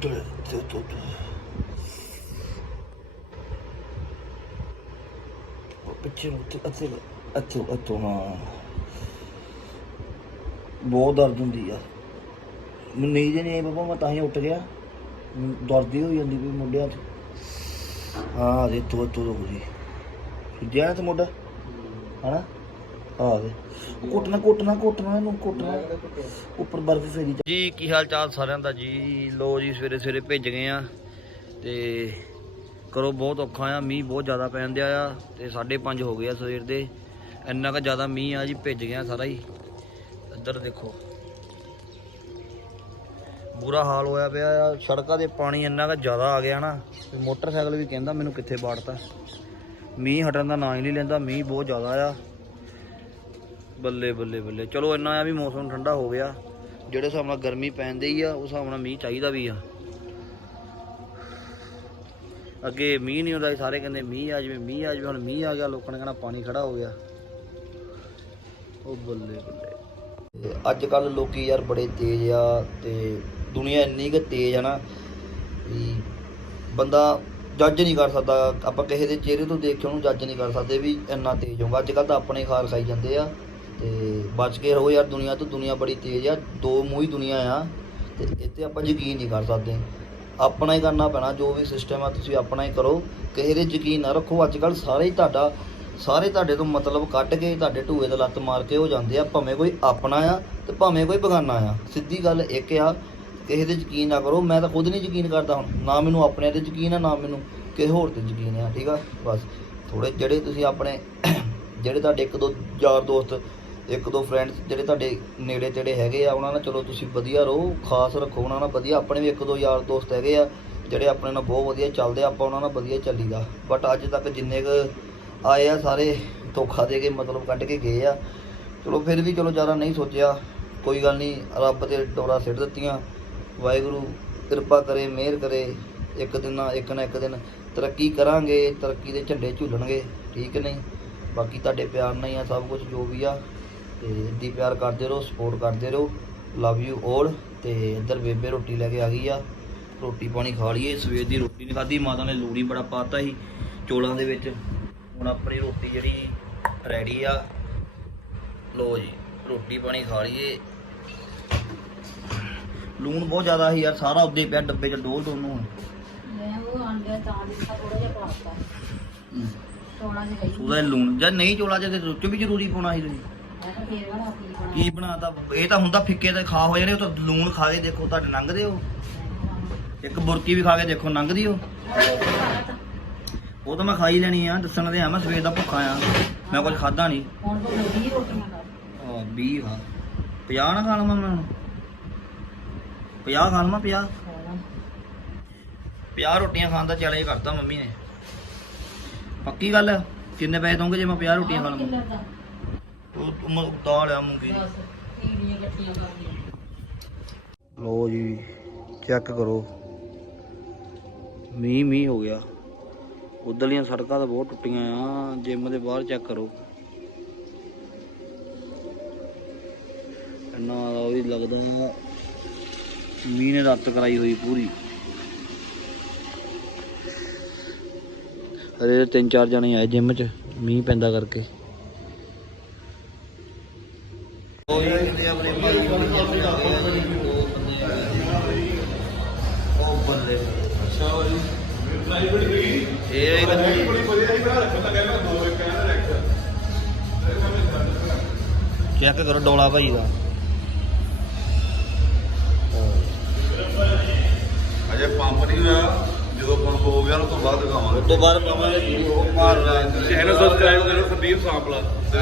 ਦ- ਦ- ਦ- ਦ- ਉਹ ਪਿੱਛੇ ਨੂੰ ਤੇ ਅੱਥੇ ਅੱਥੋਂ ਹਾਂ ਬਹੁਤ ਦਰਦ ਹੁੰਦੀ ਆ। ਮੈਨੂੰ ਨੀਂਦ ਨਹੀਂ ਆਈ ਬਾਬਾ, ਮੈਂ ਤਾਂ ਹੀ ਉੱਠ ਗਿਆ। ਮੈਨੂੰ ਦਰਦ ਹੀ ਹੋਈ ਜਾਂਦੀ ਵੀ ਮੁੰਡਿਆਂ 'ਚ ਹਾਂ ਦੇ ਤੋ ਤੋ ਰੁਕ ਜੀ। ਸੁਜਿਆ ਤੇ ਮੁੰਡਾ? ਹਨਾ? ਆ ਦੇ ਕੁੱਟਣਾ ਕੁੱਟਣਾ ਕੁੱਟਣਾ ਇਹਨੂੰ, ਕੁੱਟਣਾ। ਉੱਪਰ ਬਰਫ ਫੇਰੀ ਜੀ ਕੀ ਹਾਲ ਚਾਲ ਸਾਰਿਆਂ ਦਾ? ਜੀ ਲੋ ਜੀ, ਸਵੇਰੇ ਸਵੇਰੇ ਭੇਜ ਗਏ ਆ ਤੇ ਕਰੋ ਬਹੁਤ ਔਖਾ ਆ। ਮੀਂਹ ਬਹੁਤ ਜ਼ਿਆਦਾ ਪੈਣ ਦਿਆ ਆ ਤੇ 5:30 ਹੋ ਗਏ ਆ ਸਵੇਰ ਦੇ। ਇੰਨਾ ਕੁ ਜ਼ਿਆਦਾ ਮੀਂਹ ਆ ਜੀ, ਭੇਜ ਗਿਆ ਸਾਰਾ ਹੀ। ਇੱਧਰ ਦੇਖੋ। ਬੁਰਾ ਹਾਲ ਹੋਇਆ ਪਿਆ ਆ। ਸੜਕਾਂ ਦੇ ਪਾਣੀ ਇੰਨਾ ਕੁ ਜ਼ਿਆਦਾ ਆ ਗਿਆ ਨਾ ਮੋਟਰਸਾਈਕਲ ਵੀ ਕਹਿੰਦਾ ਮੈਨੂੰ ਕਿੱਥੇ ਬਾੜਤਾ। ਮੀਂਹ ਹਟਣ ਦਾ ਨਾਂ ਹੀ ਨਹੀਂ ਲੈਂਦਾ। ਮੀਂਹ ਬਹੁਤ ਜ਼ਿਆਦਾ ਆ। ਬੱਲੇ ਬੱਲੇ ਬੱਲੇ। ਚਲੋ ਇੰਨਾ ਆ ਵੀ ਮੌਸਮ ਠੰਡਾ ਹੋ ਗਿਆ। ਜਿਹੜੇ ਹਿਸਾਬ ਨਾਲ ਗਰਮੀ ਪੈਂਦੀ ਹੀ ਆ, ਉਸ ਹਿਸਾਬ ਨਾਲ ਮੀਂਹ ਚਾਹੀਦਾ ਵੀ ਆ। ਅੱਗੇ ਮੀਂਹ ਨਹੀਂ ਹੁੰਦਾ ਸਾਰੇ ਕਹਿੰਦੇ ਮੀਂਹ ਆ ਜਾਵੇ, ਮੀਂਹ ਆ ਜਾਵੇ। ਹੁਣ ਮੀਂਹ ਆ ਗਿਆ, ਲੋਕਾਂ ਨੇ ਕਹਿਣਾ ਪਾਣੀ ਖੜਾ ਹੋ ਗਿਆ। ਉਹ ਬੱਲੇ ਬੱਲੇ। ਅੱਜ ਕੱਲ ਲੋਕੀ ਯਾਰ ਬੜੇ ਤੇਜ਼ ਆ ਤੇ ਦੁਨੀਆ ਇੰਨੀ ਕੁ ਤੇਜ਼ ਆ ਨਾ ਵੀ ਬੰਦਾ ਜੱਜ ਨਹੀਂ ਕਰ ਸਕਦਾ। ਆਪਾਂ ਕਿਸੇ ਦੇ ਚਿਹਰੇ ਤੋਂ ਦੇਖ ਕੇ ਉਹਨੂੰ ਜੱਜ ਨਹੀਂ ਕਰ ਸਕਦੇ ਵੀ ਇੰਨਾ ਤੇਜ਼ ਹੋਊਗਾ। ਅੱਜ ਕੱਲ ਤਾਂ ਆਪਣੇ ਖਾਰ ਖਾਈ ਜਾਂਦੇ ਆ। ਤੇ ਬਚ ਕੇ ਰਹੋ ਯਾਰ, ਦੁਨੀਆ ਤੋਂ ਦੁਨੀਆ ਬੜੀ ਤੇਜ਼ ਆ, ਦੋ ਮੂੰਹ ਹੀ ਦੁਨੀਆ ਆ, ਤੇ ਇੱਥੇ ਆਪਾਂ ਯਕੀਨ ਨਹੀਂ ਕਰ ਸਕਦੇ। ਆਪਣਾ ਹੀ ਕਰਨਾ ਪੈਣਾ, ਜੋ ਵੀ ਸਿਸਟਮ ਆ, ਤੁਸੀਂ ਆਪਣਾ ਹੀ ਕਰੋ। ਕਿਸੇ ਦੇ ਯਕੀਨ ਨਾ ਰੱਖੋ ਅੱਜ ਕੱਲ ਸਾਰੇ ਹੀ ਤੁਹਾਡਾ, ਸਾਰੇ ਤੁਹਾਡੇ ਤੋਂ ਮਤਲਬ ਕੱਢ ਕੇ ਤੁਹਾਡੇ ਢੂਏ ਤੇ ਲੱਤ ਮਾਰ ਕੇ ਹੋ ਜਾਂਦੇ ਆ, ਭਾਵੇਂ ਕੋਈ ਆਪਣਾ ਆ ਤੇ ਭਾਵੇਂ ਕੋਈ ਬਗਾਨਾ ਆ। ਸਿੱਧੀ ਗੱਲ ਇੱਕ ਆ, ਕਿਸੇ ਤੇ ਯਕੀਨ ਨਾ ਕਰੋ, ਮੈਂ ਤਾਂ ਖੁਦ ਨਹੀਂ ਯਕੀਨ ਕਰਦਾ ਹੁਣ, ਨਾ ਮੈਨੂੰ ਆਪਣੇ ਤੇ ਯਕੀਨ ਆ, ਨਾ ਮੈਨੂੰ ਕਿਸੇ ਹੋਰ ਤੇ ਯਕੀਨ ਆ, ਠੀਕ ਆ? ਬਸ ਥੋੜੇ ਜਿਹੜੇ ਤੁਸੀਂ ਆਪਣੇ, ਜਿਹੜੇ ਤੁਹਾਡੇ ਇੱਕ ਦੋ ਯਾਰ ਦੋਸਤ ਇੱਕ ਦੋ ਫਰੈਂਡਸ ਜਿਹੜੇ ਤੁਹਾਡੇ ਨੇੜੇ ਤੇੜੇ ਹੈਗੇ ਆ, ਉਹਨਾਂ ਨਾਲ ਚਲੋ ਤੁਸੀਂ ਵਧੀਆ ਰਹੋ, ਖਾਸ ਰੱਖੋ ਉਹਨਾਂ ਨਾਲ ਵਧੀਆ। ਆਪਣੇ ਵੀ ਇੱਕ ਦੋ ਯਾਰ ਦੋਸਤ ਹੈਗੇ ਆ, ਜਿਹੜੇ ਆਪਣੇ ਨਾਲ ਬਹੁਤ ਵਧੀਆ ਚੱਲਦੇ ਆ, ਆਪਾਂ ਉਹਨਾਂ ਨਾਲ ਵਧੀਆ ਚੱਲੀਦਾ। ਬਟ ਅੱਜ ਤੱਕ ਜਿੰਨੇ ਕੁ ਆਏ ਆ, ਸਾਰੇ ਧੋਖਾ ਦੇ ਕੇ ਮਤਲਬ ਕੱਢ ਕੇ ਗਏ ਆ। ਚਲੋ ਫਿਰ ਵੀ ਚਲੋ ਜ਼ਿਆਦਾ ਨਹੀਂ ਸੋਚਿਆ। ਕੋਈ ਗੱਲ ਨਹੀਂ, ਰੱਬ ਤੇ ਡੋਰਾ ਸਿੱਟ ਦਿੱਤੀਆਂ। ਵਾਹਿਗੁਰੂ ਕਿਰਪਾ ਕਰੇ, ਮਿਹਰ ਕਰੇ। ਇੱਕ ਦਿਨ ਨਾ, ਇੱਕ ਨਾ ਇੱਕ ਦਿਨ ਤਰੱਕੀ ਕਰਾਂਗੇ, ਤਰੱਕੀ ਦੇ ਝੰਡੇ ਝੂਲਣਗੇ। ਠੀਕ ਨਹੀਂ? ਬਾਕੀ ਤੁਹਾਡੇ ਪਿਆਰ ਨਾਲ ਹੀ ਆ ਸਭ ਕੁਝ ਜੋ ਵੀ ਆ। ਤੇ ਇੱਦੀ ਪਿਆਰ ਕਰਦੇ ਰਹੋ ਸਪੋਰਟ ਕਰਦੇ ਰਹੋ ਲਵ ਯੂ 올 ਤੇ ਇੱਧਰ ਬੇਬੇ ਰੋਟੀ ਲੈ ਕੇ ਆ ਗਈ ਆ। ਰੋਟੀ ਪਾਣੀ ਖਾ ਲਈਏ ਸਵੇਰ ਦੀ ਰੋਟੀ ਨਹੀਂ ਖਾਧੀ ਮਾਤਾ ਨੇ ਲੂਣੀ ਬੜਾ ਪਾਤਾ ਸੀ ਚੋਲਾਂ ਦੇ ਵਿੱਚ। ਹੁਣ ਆਪਣੀ ਰੋਟੀ ਜਿਹੜੀ ਰੈਡੀ ਆ। ਲੋ ਜੀ ਰੋਟੀ ਪਾਣੀ ਖਾ ਲਈਏ। ਲੂਣ ਬਹੁਤ ਜ਼ਿਆਦਾ ਸੀ ਯਾਰ ਸਾਰਾ ਉੱਦੇ ਪਿਆ ਡੱਬੇ ਚ ਡੋਲ ਦੋ ਉਹਨੂੰ ਮੈਂ ਉਹ ਆਂਡੇ ਤਾਂ ਦਿੱਤਾ ਥੋੜਾ ਜਿਹਾ ਪਾਤਾ ਚੋਲਾਂ ਦੇ ਲਈ। ਉਹਦਾ ਲੂਣ ਜਾਂ ਨਹੀਂ ਚੋਲਾ ਜੇ ਰੁੱਚ ਵੀ ਜ਼ਰੂਰੀ ਪਾਉਣਾ ਸੀ ਤੁਸੀਂ। ਤਾਂ ਕੀ ਬਣਾਤਾ? ਇਹ ਤਾਂ ਹੁੰਦਾ ਫਿੱਕੇ ਤੇ ਖਾ ਹੋ ਜਾਣੇ, ਉਹ ਤਾਂ ਲੂਣ ਖਾ ਕੇ ਦੇਖੋ, ਤੁਹਾਡੇ ਲੰਘਦੇ ਹੋ। ਇੱਕ ਬੁਰਕੀ ਵੀ ਖਾ ਕੇ ਦੇਖੋ, ਲੰਘਦੀ ਹੋ। ਉਹ ਤਾਂ ਮੈਂ ਖਾ ਲੈਣੀ ਆ, ਦੱਸਣ ਦੇ ਆ, ਮੈਂ ਸਵੇਰ ਦਾ ਭੁੱਖਾ ਆ। ਮੈਂ ਕੁਝ ਖਾਦਾ ਨਹੀਂ। ਹੁਣ ਤਾਂ ਮੇਰੀ ਰੋਟੀਆਂ ਕਰ ਆ। 20 ਹਾਂ 50 ਨਾ ਖਾ ਲਵਾਂ ਮੈਂ ਹੁਣ। 50 ਖਾ ਲਵਾਂ 50 50 ਰੋਟੀਆਂ ਖਾਣ ਦਾ ਚੈਲੰਜ ਕਰਤਾ ਮੰਮੀ ਨੇ। ਪੱਕੀ ਗੱਲ ਕਿੰਨੇ ਪੈਸੇ ਦੋਗੇ ਜੇ ਮੈਂ 50 ਰੋਟੀਆਂ ਖਾ ਲਵਾਂ? ਉਹ ਮ- ਦਾਲ ਆ ਮੂੰਗੀ। ਬਸ ਕੀੜੀਆਂ ਇਕੱਠੀਆਂ ਕਰ ਲਈਆਂ ਲੋ ਜੀ ਚੈੱਕ ਕਰੋ। ਮੀਂਹ ਮੀਂਹ ਹੋ ਗਿਆ। ਉਧਰਲੀਆਂ ਸੜਕਾਂ ਤਾਂ ਬਹੁਤ ਟੁੱਟੀਆਂ ਆ। ਜਿਮ ਦੇ ਬਾਹਰ ਚੈੱਕ ਕਰੋ। ਇੰਨਾ ਉਹ ਵੀ ਲੱਗਦਾ ਮੀਂਹ ਨੇ ਰੱਤ ਕਰਾਈ ਹੋਈ ਪੂਰੀ। ਅਰੇ ਤਿੰਨ ਚਾਰ ਜਣੇ ਆਏ ਜਿਮ 'ਚ। ਮੀਂਹ ਪੈਂਦਾ ਕਰਕੇ। ਡੋਲਾ ਭਾਈ ਦਾ। ਅਜੇ ਪੰਪ ਨਹੀਂ ਹੋਇਆ। ਜਦੋਂ ਪੰਪ ਹੋ ਗਿਆ ਉਸ ਤੋਂ ਬਾਅਦ ਦਿਖਾਵਾਂਗੇ। ਉਸ ਤੋਂ ਬਾਅਦ ਪਾਵਾਂਗੇ ਉਹ ਮਾਰ ਚੈਨਲ ਸਬਸਕ੍ਰਾਈਬ ਕਰੋ ਸੰਦੀਪ ਸਾਂਪਲਾ। ਤੇ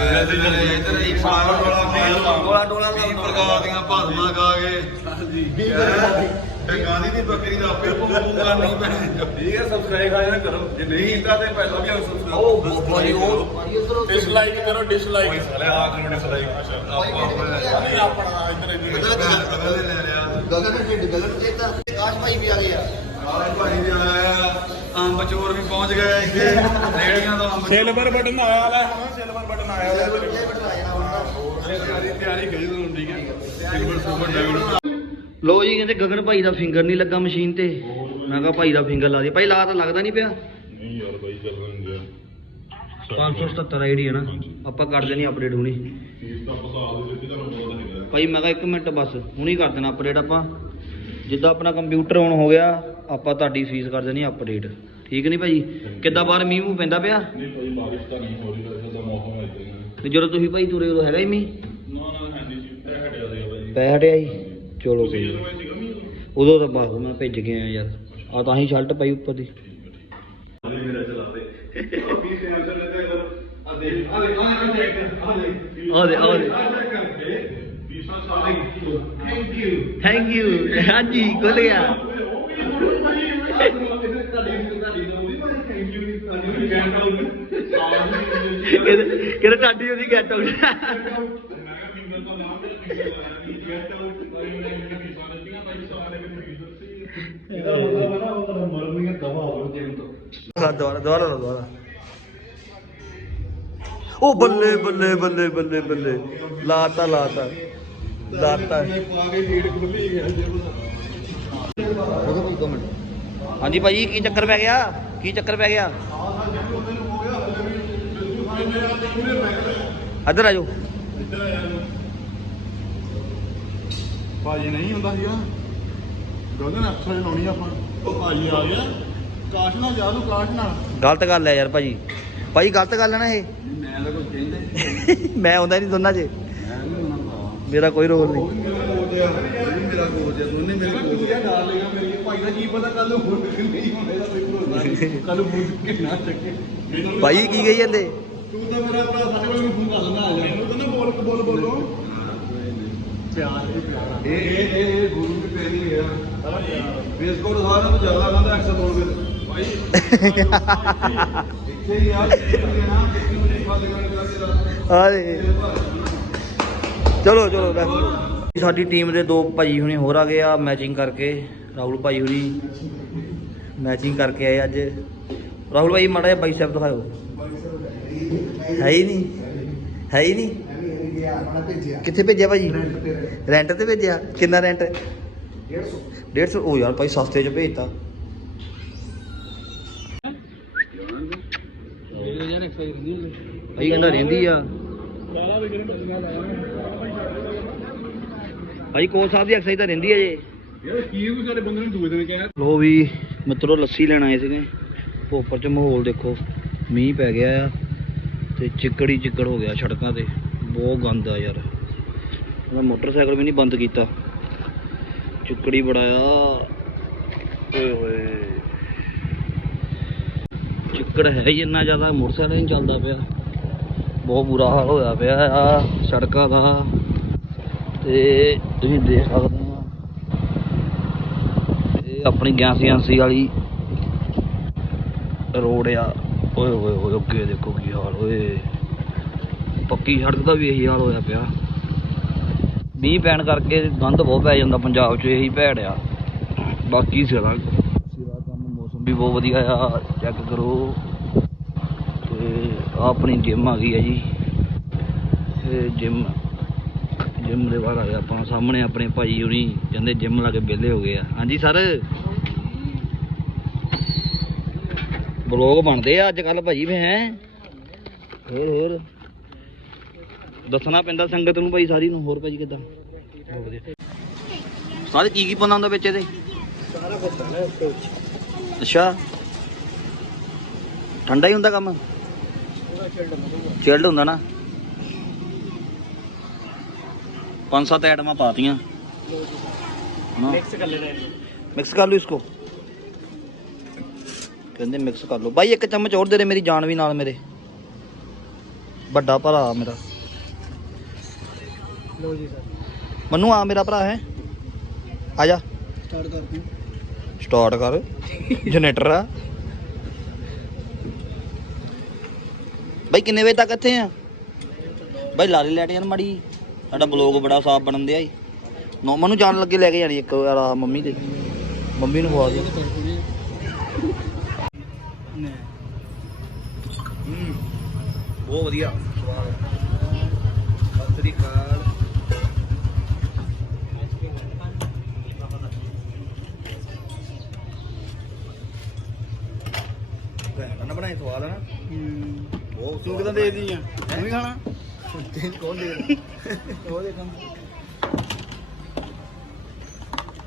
ਇਧਰ ਇੱਕ ਸਾਲ ਵਾਲਾ ਡੋਲਾ ਡੋਲਾ ਵੀਹ ਪ੍ਰਕਾਰ ਦੀਆਂ ਭਾਸਮਾਂ ਖਾ ਕੇ। ਹਾਂਜੀ। ਤੇ ਗਾਂਧੀ ਦੀ ਬੱਕਰੀ ਦਾ ਆਪੇ ਭੁੰਗਾ ਨਹੀਂ ਪੈਣਾ। ਠੀਕ ਹੈ ਸਬਸਕ੍ਰਾਈਬ ਆ ਜਾਣਾ ਕਰੋ। ਜੇ ਨਹੀਂ ਕੀਤਾ ਤੇ ਪਹਿਲਾਂ ਵੀ ਸਬਸਕ੍ਰਾਈਬ ਉਹ ਭਾਈ ਉਹ ਡਿਸਲਾਈਕ ਕਰੋ। ਡਿਸਲਾਈਕ ਸਾਲੇ ਆ ਕਰੋ ਡਿਸਲਾਈਕ ਆਪਾਂ ਆਪਣਾ ਇਧਰ ਇਧਰ ਲੈ ਲਿਆ। ਗਗਨ ਢਿੱਡ ਗਗਨ ਚੇਤਾ। ਆਕਾਸ਼ ਭਾਈ ਵੀ ਆ ਗਿਆ ਆਲੇ ਭਾਈ ਦੇ ਆਇਆ ਅੰਬ ਚੋਰ ਵੀ ਪਹੁੰਚ ਗਏ ਇੱਥੇ। ਰੇੜੀਆਂ ਤੋਂ ਅੰਬ ਸਿਲਵਰ ਬਟਨ ਆਇਆ ਲੈ। ਸਿਲਵਰ ਬਟਨ ਆਇਆ ਲੈ। ਤਿਆਰੀ ਤਿਆਰੀ ਕਰੀ ਤੁਹਾਨੂੰ ਠੀਕ ਹੈ। ਸਿਲਵਰ ਸੁਪਰ ਡਾਇਮੰਡ ਲੋ ਜੀ ਕਹਿੰਦੇ ਗਗਨ ਭਾਈ ਦਾ ਫਿੰਗਰ ਨਹੀਂ ਲੱਗਾ ਮਸ਼ੀਨ ਤੇ। ਮੈਂ ਕਿਹਾ ਭਾਈ ਦਾ ਫਿੰਗਰ ਲਾ ਦੇ। ਭਾਈ ਲਾ ਤਾਂ ਲੱਗਦਾ ਨਹੀਂ ਪਿਆ। ਨਹੀਂ ਯਾਰ ਬਾਈ ਚੱਲਣਗੇ 577 ਆਈਡੀ ਹੈ ਨਾ। ਆਪਾਂ ਕਰ ਦੇਣੀ ਅਪਡੇਟ ਹੁਣੀ। ਦੇ ਭਾਈ ਮੈਂ ਕਿਹਾ 1 ਮਿੰਟ ਬਸ ਹੁਣੀ ਕਰ ਦੇਣਾ ਅਪਡੇਟ ਆਪਾਂ। ਜਿੱਦਾਂ ਆਪਣਾ ਕੰਪਿਊਟਰ ਆਨ ਹੋ ਗਿਆ ਆਪਾਂ ਤੁਹਾਡੀ ਫੀਸ ਕਰ ਦੇਣੀ ਅਪਡੇਟ ਠੀਕ ਨਹੀਂ ਭਾਈ? ਕਿੱਦਾਂ ਬਾਹਰ ਮੀਂਹ ਮੂੰਹ ਪੈਂਦਾ ਪਿਆ? ਨਹੀਂ ਕੋਈ ਬਾਰਿਸ਼ ਤਾਂ ਨਹੀਂ ਹੋ ਰਹੀ ਵੈਸੇ ਤਾਂ ਮੌਸਮ ਇਦਾਂ ਹੀ। ਜਦੋਂ ਤੁਸੀਂ ਭਾਈ ਤੁਰੇ ਉਦੋਂ ਹੈਗਾ ਹੀ ਮੀਂਹ? ਨਾ ਨਾ ਹਾਂਜੀ ਜੀ ਹਟਿਆ ਸੀ ਬਾਈ ਪੈ ਹਟਿਆ ਜੀ? ਚਲੋ ਤੁਸੀਂ ਕੋਈ ਜਦੋਂ ਇਹ ਸੀਗਾ? ਮੀਂਹ ਉਦੋਂ ਤਾਂ ਬਾਹੂ ਮੈਂ ਭੇਜ ਗਿਆ ਯਾਰ। ਆ ਤਾਂ ਹੀ ਸ਼ਰਟ ਪਾਈ ਉੱਪਰ ਦੀ। ਮੇਰਾ ਚਲਾ ਦੇ। ਉਹ ਵੀ ਟੈਨਸ਼ਨ ਲੈਂਦੇ ਇਧਰ ਆ ਦੇਖ ਆ ਦੇਖ ਆ ਦੇਖ ਆ ਦੇਖ ਆ ਦੇ ਆ ਦੇ। ਕਰਕੇ ਫੀਸਾਂ ਸਾਰੇ ਥੈਂਕ ਯੂ ਥੈਂਕ ਯੂ ਹਾਂਜੀ ਖੁੱਲ ਗਿਆ। ਕਿਹਦੇ ਕਿਹਦੇ ਟਾਡੀ ਉਹਦੀ ਗੈਟ ਆਊਟ ਇਹਦਾ ਮਤਲਬ ਹੈ ਨਾ ਉਹ ਮਰਨੀਆਂ ਦਵਾ ਹੋ ਜਿੰਨ ਤੋਂ ਦੁਬਾਰਾ ਦੁਬਾਰਾ ਲਾ, ਦੁਬਾਰਾ। ਉਹ ਬੱਲੇ ਬੱਲੇ ਬੱਲੇ ਬੱਲੇ ਬੱਲੇ। ਲਾਤਾ ਲਾਤਾ। ਲਾਤਾ। ਹਾਂਜੀ ਭਾਈ ਕੀ ਚੱਕਰ ਪੈ ਗਿਆ? ਕੀ ਚੱਕਰ ਪੈ ਗਿਆ? ਇੱਧਰ ਆ ਜਾਓ। ਭਾਜੀ ਨਹੀਂ ਹੁੰਦਾ ਸੀਗਾ। ਗਗਨ ਅਫਸਰ ਲਾਉਣੀ ਆਪਾਂ। ਉਹ ਭਾਜੀ ਆ ਗਿਆ। ਜਾ ਤੂੰ ਗਲਤ ਗੱਲ ਹੈ ਯਾਰ ਭਾਜੀ। ਭਾਈ ਗਲਤ ਗੱਲ ਹੈ ਨਾ ਇਹ? ਮੈਂ ਤਾਂ ਕੁਝ ਕਹਿੰਦੇ ਮੈਂ ਆਉਂਦਾ ਨਹੀਂ ਦੋਨਾਂ 'ਚ। ਮੇਰਾ ਕੋਈ ਰੋਲ ਨਹੀਂ। ਮੇਰਾ ਕੋਚ ਵੀ ਦੋਨੇ ਮੇਰੇ ਕੋਚ ਲੇਗਾ ਮੇਰੀ ਭਾਈ ਦਾ ਕੀ ਪਤਾ ਕੱਲ ਨੂੰ ਹੋਰ ਨਹੀਂ ਹੋਣੇ ਦਾ ਕੋਈ ਭਰੋਸਾ ਨਹੀਂ। ਕੱਲ ਨੂੰ ਬੁੱਝ ਕੇ ਨਾ ਚੱਕੇ। ਮੈਨੂੰ ਭਾਈ ਕੀ ਕਹੀ ਜਾਂਦੇ? ਤੂੰ ਤਾਂ ਮੇਰਾ ਭਰਾ ਸਾਡੇ ਕੋਲ ਵੀ ਫੋਨ ਕਰ ਲੈਂਦਾ ਆ ਜਾ। ਮੈਨੂੰ ਤਾਂ ਨਾ ਬੋਲ ਬੋਲ ਬੋਲੋ। ਪਿਆਰ ਤੇ ਪਿਆਰ। ਇਹ ਇਹ ਗੁਰੂ ਵੀ ਪੈ ਨਹੀਂ ਗਿਆ ਬੇਸਕੋਟ ਸਾਰਿਆਂ ਤੋਂ ਜ਼ਿਆਦਾ ਖਾਂਦਾ 102 ਰੁਪਏ। ਆਰੇ। ਚਲੋ ਚਲੋ ਬੈਠੋ ਸਾਡੀ ਟੀਮ ਦੇ ਦੋ ਭਾਜੀ ਹੁਣੇ ਹੋਰ ਆ ਗਏ ਆ ਮੈਚਿੰਗ ਕਰਕੇ। ਰਾਹੁਲ ਭਾਈ ਹੁਣੀ ਮੈਚਿੰਗ ਕਰਕੇ ਆਏ ਅੱਜ। ਰਾਹੁਲ ਭਾਈ ਮਾੜਾ ਜਿਹਾ ਬਾਈਸੈਪ ਦਿਖਾਓ ਹੈ ਹੀ ਨਹੀਂ। ਹੈ ਹੀ ਨਹੀਂ। ਕਿੱਥੇ ਭੇਜਿਆ ਭਾਜੀ ਰੈਂਟ ਤੇ ਭੇਜਿਆ। ਕਿੰਨਾ ਰੈਂਟ 150 150 ਉਹ ਯਾਰ ਭਾਈ ਸਸਤੇ ਚ ਭੇਜਤਾ। ਭਾਈ ਕਹਿੰਦਾ ਰਹਿੰਦੀ ਆ। ਭਾਈ ਕੋਚ ਸਾਹਿਬ ਦੀ ਐਕਸਰਸਾਈਜ਼ ਤਾਂ ਰਹਿੰਦੀ ਹੈ ਜੇ? ਯਾਰ ਕੀ ਵੀ ਸਾਡੇ ਬੰਦੇ ਨੂੰ ਦੂਏ ਦਿਨ ਕਿਹਾ ਲੋ ਵੀ ਮਿੱਤਰੋ ਲੱਸੀ ਲੈਣ ਆਏ ਸੀਗੇ। ਭੋਪਰ ਚ ਮਾਹੌਲ ਦੇਖੋ ਮੀਂਹ ਪੈ ਗਿਆ ਆ ਤੇ ਚਿੱਕੜ ਹੀ ਚਿੱਕੜ ਹੋ ਗਿਆ ਸੜਕਾਂ ਤੇ। ਬਹੁਤ ਗੰਦ ਆ ਯਾਰ। ਉਹਦਾ ਮੋਟਰਸਾਈਕਲ ਵੀ ਨਹੀਂ ਬੰਦ ਕੀਤਾ। ਚਿੱਕੜੀ ਬੜਾ ਆ। ਓਏ ਹੋਏ। ਚਿੱਕੜ ਹੈ ਹੀ ਇੰਨਾ ਜ਼ਿਆਦਾ, ਮੋਟਰਸਾਈਕਲ ਨਹੀਂ ਚੱਲਦਾ ਪਿਆ। ਬਹੁਤ ਬੁਰਾ ਹਾਲ ਹੋਇਆ ਪਿਆ ਆ ਸੜਕਾਂ ਦਾ। ਤੇ ਤੁਸੀਂ ਦੇਖ ਸਕਦੇ ਆ ਇਹ ਆਪਣੀ ਗਿਆਸੀ ਆਂਸੀ ਵਾਲੀ ਰੋਡ ਆ। ਓਏ ਹੋਏ ਹੋਏ ਅੱਗੇ ਦੇਖੋ ਕੀ ਹਾਲ, ਓਏ। ਪੱਕੀ ਸੜਕ ਦਾ ਵੀ ਇਹੀ ਹਾਲ ਹੋਇਆ ਪਿਆ। ਮੀਂਹ ਪੈਣ ਕਰਕੇ ਗੰਦ ਬਹੁਤ ਪੈ ਜਾਂਦਾ, ਪੰਜਾਬ 'ਚ ਇਹੀ ਭੈੜ ਆ। ਬਾਕੀ ਸਿਰਾ ਵੀ ਬਹੁਤ ਵਧੀਆ ਆ ਚੈੱਕ ਕਰੋ। ਤੇ ਆਹ ਆਪਣੀ ਜਿਮ ਆ ਗਈ ਆ ਜੀ। ਇਹ ਜਿਮ ਜਿਮ ਦੇ ਬਾਹਰ ਆ ਗਏ ਆਪਾਂ ਸਾਹਮਣੇ ਆਪਣੇ ਭਾਈ ਹੁਣੀ ਕਹਿੰਦੇ ਜਿਮ ਲਾ ਕੇ ਵਿਹਲੇ ਹੋ ਗਏ ਆ। ਹਾਂਜੀ ਸਰ? ਬਲੌਗ ਬਣਦੇ ਆ ਅੱਜ ਕੱਲ ਭਾਜੀ ਫੇ ਹੈ? ਹੋਰ ਹੋਰ? ਦੱਸਣਾ ਪੈਂਦਾ ਸੰਗਤ ਨੂੰ ਭਾਈ ਸਾਰੀ ਨੂੰ ਹੋਰ ਭਾਜੀ ਕਿਦਾਂ? ਸਾਰੇ ਕੀ ਕੀ ਪਾਉਂਦਾ ਹੁੰਦਾ ਵਿੱਚ ਇਹਦੇ? ਅੱਛਾ। ਠੰਡਾ ਹੀ ਹੁੰਦਾ ਕੰਮ? ਚਿਲਡ ਹੁੰਦਾ ਨਾ। ਪੰਜ ਸੱਤ ਆਈਟਮਾਂ ਪਾਤੀਆਂ। ਮਿਕਸ ਕਰ ਲੈ ਮਿਕਸ ਕਰ ਲਓ ਇਸਕੋ। ਕਹਿੰਦੇ ਮਿਕਸ ਕਰ ਲਓ। ਬਾਈ ਇੱਕ ਚਮਚ ਹੋਰ ਦੇ ਦੇ ਮੇਰੀ ਜਾਨ ਵੀ ਨਾਲ ਮੇਰੇ। ਵੱਡਾ ਭਰਾ ਮੇਰਾ। ਲੋ ਜੀ ਸਰ। ਮੰਨੂ ਆ ਮੇਰਾ ਭਰਾ ਹੈ। ਆ ਜਾ। ਸਟਾਰਟ ਕਰ ਦੂੰ। ਸਟਾਰਟ ਕਰ। ਜਨਰੇਟਰ ਆ। ਬਾਈ, ਕਿੰਨੇ ਵਜੇ ਤੱਕ ਇੱਥੇ ਆ? ਬਾਈ, ਲਾਰੀ ਲੈਟ ਜਾਨ ਮੜੀ ਸਾਡਾ ਬਲੌਗ ਬੜਾ ਸਾਫ਼ ਬਣਨ ਦਿਆ ਈ ਨੋਮਾ ਨੂੰ ਜਾਣ ਲੱਗੇ ਲੈ ਕੇ ਜਾਣੀ ਇੱਕ ਵਾਰ ਆਹ ਮੰਮੀ ਦੇ। ਮੰਮੀ ਨੂੰ ਖਵਾ ਦੇ ਬਹੁਤ ਵਧੀਆ ਸਵਾਦ ਸਤਿ ਸ੍ਰੀ ਅਕਾਲ ਆ ਨਾ ਬਹੁਤ ਤੂੰ ਕਿਦਾਂ ਦੇ ਦੀ ਆ? ਤੂੰ ਵੀ ਖਾਣਾ? ਤੇ ਕੌਣ ਦੇ ਉਹ ਦੇ ਕੰਮ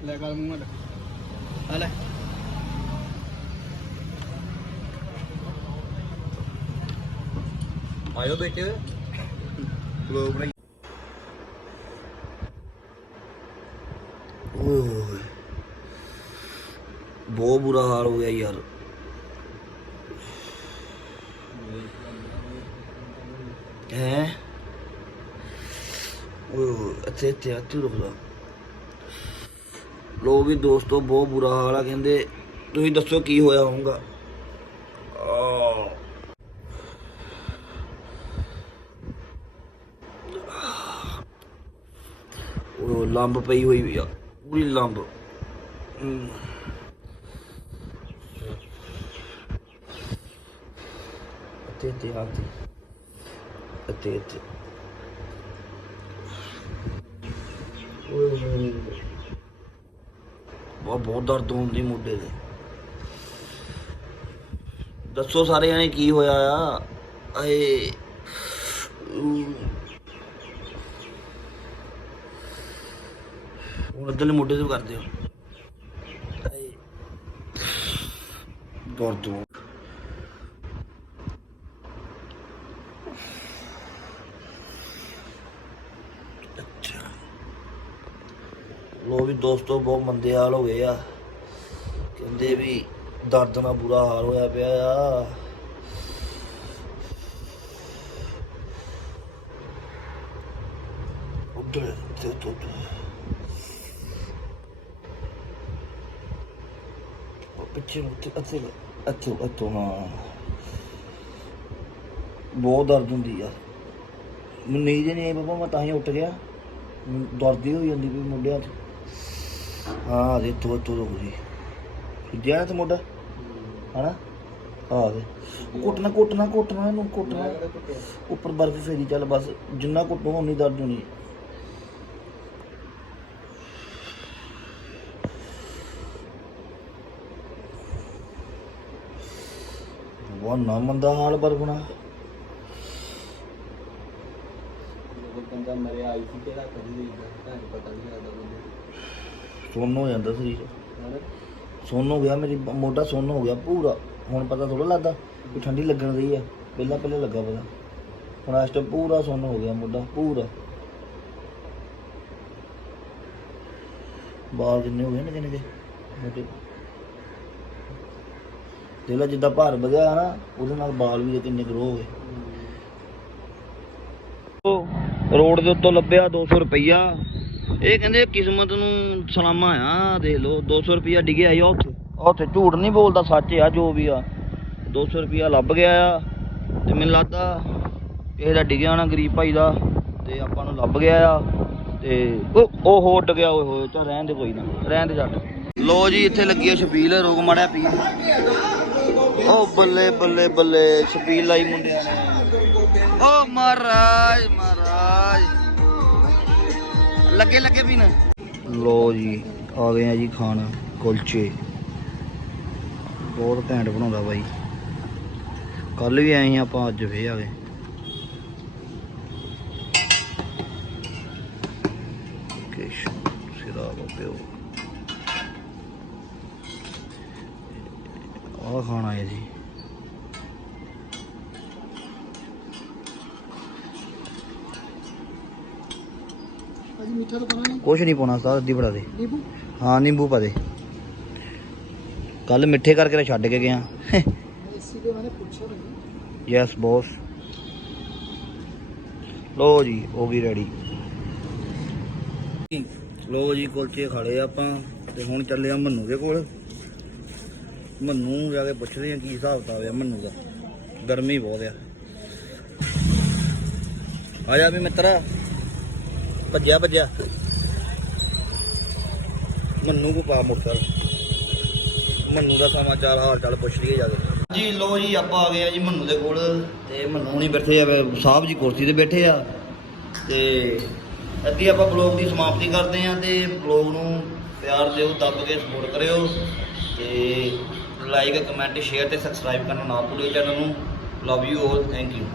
ਲੈ ਕਰ ਮੂੰਹ ਮਟ ਆ ਲੈ। ਆਇਓ ਵਿੱਚ ਗਲੋਬ ਬਣਾਈ। ਬਹੁਤ ਬੁਰਾ ਹਾਲ ਹੋ ਗਿਆ ਯਾਰ ਹੈ ਓਏ ਇੱਥੇ ਇੱਥੇ ਇੱਥੇ ਲੋ ਵੀ ਦੋਸਤੋ, ਬਹੁਤ ਬੁਰਾ ਹਾਲ ਆ, ਕਹਿੰਦੇ ਤੁਸੀਂ ਦੱਸੋ ਕੀ ਹੋਇਆ ਹੋਊਗਾ। ਉਹ ਲੰਬ ਪਈ ਹੋਈ ਵੀ ਆ, ਪੂਰੀ ਲੰਬ। ਹਮ। ਇੱਥੇ ਹੱਥ ਇੱਥੇ ਇੱਥੇ ਓਏ ਹੋਏ। ਬਹੁਤ ਬਹੁਤ ਦਰਦ ਹੁੰਦੀ ਮੋਢੇ ਦੇ ਦੱਸੋ ਸਾਰੇ ਜਣੇ ਕੀ ਹੋਇਆ ਆ? ਆਏ ਹੁਣ ਇੱਧਰਲੇ ਮੋਢੇ ਤੋਂ ਕਰਦੇ ਹੋ। ਆਏ। ਦਰਦ ਹੋ ਲੋ ਵੀ ਦੋਸਤੋ, ਬਹੁਤ ਮੰਦੇ ਹਾਲ ਹੋ ਗਏ ਆ। ਕਹਿੰਦੇ ਵੀ ਦਰਦ ਨਾਲ ਬੁਰਾ ਹਾਲ ਹੋਇਆ ਪਿਆ ਆ। ਉਧਰ ਤੇ ਤੋਂ ਪਿੱਛੇ ਨੂੰ ਤੇ ਅੱਥੇ ਅੱਥੇ ਅੱਥੇ ਹਾਂ। ਬਹੁਤ ਦਰਦ ਹੁੰਦੀ ਆ। ਮੈਨੂੰ ਨੀਂਦ ਨਹੀਂ ਆਈ ਬਾਬਾ, ਮੈਂ ਤਾਂ ਹੀ ਉੱਠ ਗਿਆ। ਦਰਦ ਹੀ ਹੋਈ ਜਾਂਦੀ ਵੀ ਮੁੰਡਿਆਂ 'ਚ। ਹਾਂ ਦੇ ਤੋ ਤੋ ਰੁਕ ਜੀ ਸੁਜਿਆ ਤੇ ਮੁੰਡਾ ਹਨਾ? ਆ ਦੇ। ਕੁੱਟਣਾ ਕੁੱਟਣਾ ਕੁੱਟਣਾ ਇਹਨੂੰ, ਕੁੱਟਣਾ। ਉੱਪਰ ਬਰਫ ਫੇਰੀ, ਚੱਲ ਬਸ। ਜਿੰਨਾ ਕੁੱਟੋ ਉਨੀ ਦਰਦ ਹੋਣੀ। ਉਹ ਨਾ ਮੰਦਾ ਹਾਲ ਬਰਬਣਾ ਬੰਦਾ ਮਰਿਆ ਆਈ ਸੀ, ਕਿਹੜਾ ਕਦੀ ਨਹੀਂ ਪਤਾ ਨਹੀਂ ਲੱਗਦਾ ਸੁੰਨ ਹੋ ਜਾਂਦਾ ਸਰੀਰ। ਸੁੰਨ ਹੋ ਗਿਆ, ਮੇਰੀ ਮੋਢਾ ਸੁੰਨ ਹੋ ਗਿਆ ਪੂਰਾ। ਹੁਣ ਪਤਾ ਥੋੜਾ ਲੱਗਦਾ ਵੀ ਠੰਡੀ ਲੱਗਣ ਰਹੀ ਹੈ ਪਹਿਲਾਂ ਪਹਿਲਾਂ ਲੱਗਾ ਪਤਾ। ਹੁਣ ਇਸ ਟਾਈਮ ਪੂਰਾ ਸੁੰਨ ਹੋ ਗਿਆ ਮੋਢਾ, ਪੂਰਾ। ਬਾਲ ਜਿੰਨੇ ਹੋ ਗਏ ਨਾ ਜਿੰਨੇ ਦੇ ਦੇਲਾ ਜਿੱਦਾਂ ਭਾਰ ਵਧਿਆ ਨਾ, ਉਹਦੇ ਨਾਲ ਬਾਲ ਵੀ ਕਿੰਨੇ ਗਰੋ ਹੋ ਗਏ। ਰੋਡ ਦੇ ਉੱਤੋਂ ਲੱਭਿਆ 200 ਰੁਪਈਆ। ਇਹ ਕਹਿੰਦੇ ਕਿਸਮਤ ਨੂੰ ਸਲਾਮਾ ਆ ਦੇਖ ਲਓ 200 ਰੁਪਈਆ ਡਿੱਗਿਆ ਆ ਉੱਥੇ। ਉੱਥੇ ਝੂਠ ਨਹੀਂ ਬੋਲਦਾ ਸੱਚ ਆ ਜੋ ਵੀ ਆ। 200 ਰੁਪਈਆ ਲੱਭ ਗਿਆ ਆ ਤੇ ਮੈਨੂੰ ਲੱਗਦਾ ਕਿਸੇ ਦਾ ਡਿੱਗਿਆ ਹੋਣਾ ਗਰੀਬ ਭਾਈ ਦਾ ਤੇ ਆਪਾਂ ਨੂੰ ਲੱਭ ਗਿਆ ਆ ਤੇ ਉਹ ਉਹ ਹੋ ਉੱਡ ਗਿਆ ਓਏ ਹੋਏ ਚਾ ਰਹਿਣ ਦੇ ਕੋਈ ਨਾ ਰਹਿਣ ਦੇ ਛੱਡ। ਲੋ ਜੀ ਇੱਥੇ ਲੱਗੀ ਆ ਛਬੀਲ ਰੋਗ ਮੜਿਆ ਪੀ। ਉਹ ਬੱਲੇ ਬੱਲੇ ਬੱਲੇ ਛਬੀਲ ਲਾਈ ਮੁੰਡਿਆਂ ਨੇ। ਓ ਮਹਾਰਾਜ ਮਹਾਰਾਜ। ਲੱਗੇ ਲੱਗੇ ਪੀਣ ਲੋ ਜੀ, ਆ ਗਏ ਆ ਜੀ ਖਾਣ, ਕੁਲਚੇ। ਬਹੁਤ ਘੈਂਟ ਬਣਾਉਂਦਾ ਬਾਈ। ਕੱਲ ਵੀ ਆਏ ਸੀ ਆਪਾਂ, ਅੱਜ ਫੇਰ ਆ ਗਏ। ਕੇਸ਼ ਸਿਰਾ ਬੱਬਿਓ ਆ ਖਾਣਾ ਹੈ ਜੀ ਅਜੀ ਮਿੱਠਾ ਤਾਂ ਪਾਣਾ ਕੁਛ ਨਹੀਂ ਪਾਉਣਾ ਸਾਰ ਅੱਧੀ ਬੜਾ ਦੇ। ਨੀਬੂ? ਹਾਂ ਨਿੰਬੂ ਪਾ ਦੇ। ਕੱਲ ਮਿੱਠੇ ਕਰਕੇ ਤਾਂ ਛੱਡ ਕੇ ਗਿਆ। ਇਸੇ ਦੇ ਬਾਰੇ ਪੁੱਛਿਆ ਨਹੀਂ ਯੈਸ ਬੌਸ ਲੋ ਜੀ ਹੋ ਗਈ ਰੈਡੀ ਲੋ ਜੀ ਕੁਲਚੇ ਖਾਲੇ ਆਪਾਂ ਤੇ ਹੁਣ ਚੱਲੇ ਆ ਮੰਨੂ ਦੇ ਕੋਲ। ਮੰਨੂ ਜਾ ਕੇ ਪੁੱਛਦੇ ਆ ਕੀ ਹਿਸਾਬ ਕਿਤਾਬ ਆ ਮੰਨੂ ਦਾ। ਗਰਮੀ ਬਹੁਤ ਆ। ਆ ਜਾ ਵੀ ਮਿੱਤਰਾ। ਭੱਜਿਆ ਭੱਜਿਆ। ਮੰਨੂ ਕੋ ਪਾ ਮੋਟਰਸਾਈਕਲ। ਮੰਨੂ ਦਾ ਸਮਾਚਾਰ ਹਾਲ ਚਾਲ ਪੁੱਛ ਲਈਏ ਜਾ ਕੇ। ਜੀ ਲੋ ਜੀ ਆਪਾਂ ਆ ਗਏ ਆ ਜੀ ਮੰਨੂ ਦੇ ਕੋਲ। ਤੇ ਮੰਨੂ ਨਹੀਂ ਬੈਠੇ ਆ ਸਾਹਿਬ ਜੀ ਕੁਰਸੀ ਤੇ ਬੈਠੇ ਆ। ਤੇ ਅੱਧੀ ਆਪਾਂ ਬਲੌਗ ਦੀ ਸਮਾਪਤੀ ਕਰਦੇ ਆ ਤੇ ਬਲੌਗ ਨੂੰ ਪਿਆਰ ਦਿਓ ਦੱਬ ਕੇ ਸਪੋਰਟ ਕਰਿਓ। ਤੇ ਲਾਈਕ ਕਮੈਂਟ ਸ਼ੇਅਰ ਤੇ ਸਬਸਕ੍ਰਾਈਬ ਕਰਨਾ ਨਾ ਭੁੱਲਿਓ ਚੈਨਲ ਨੂੰ। Love you all thank you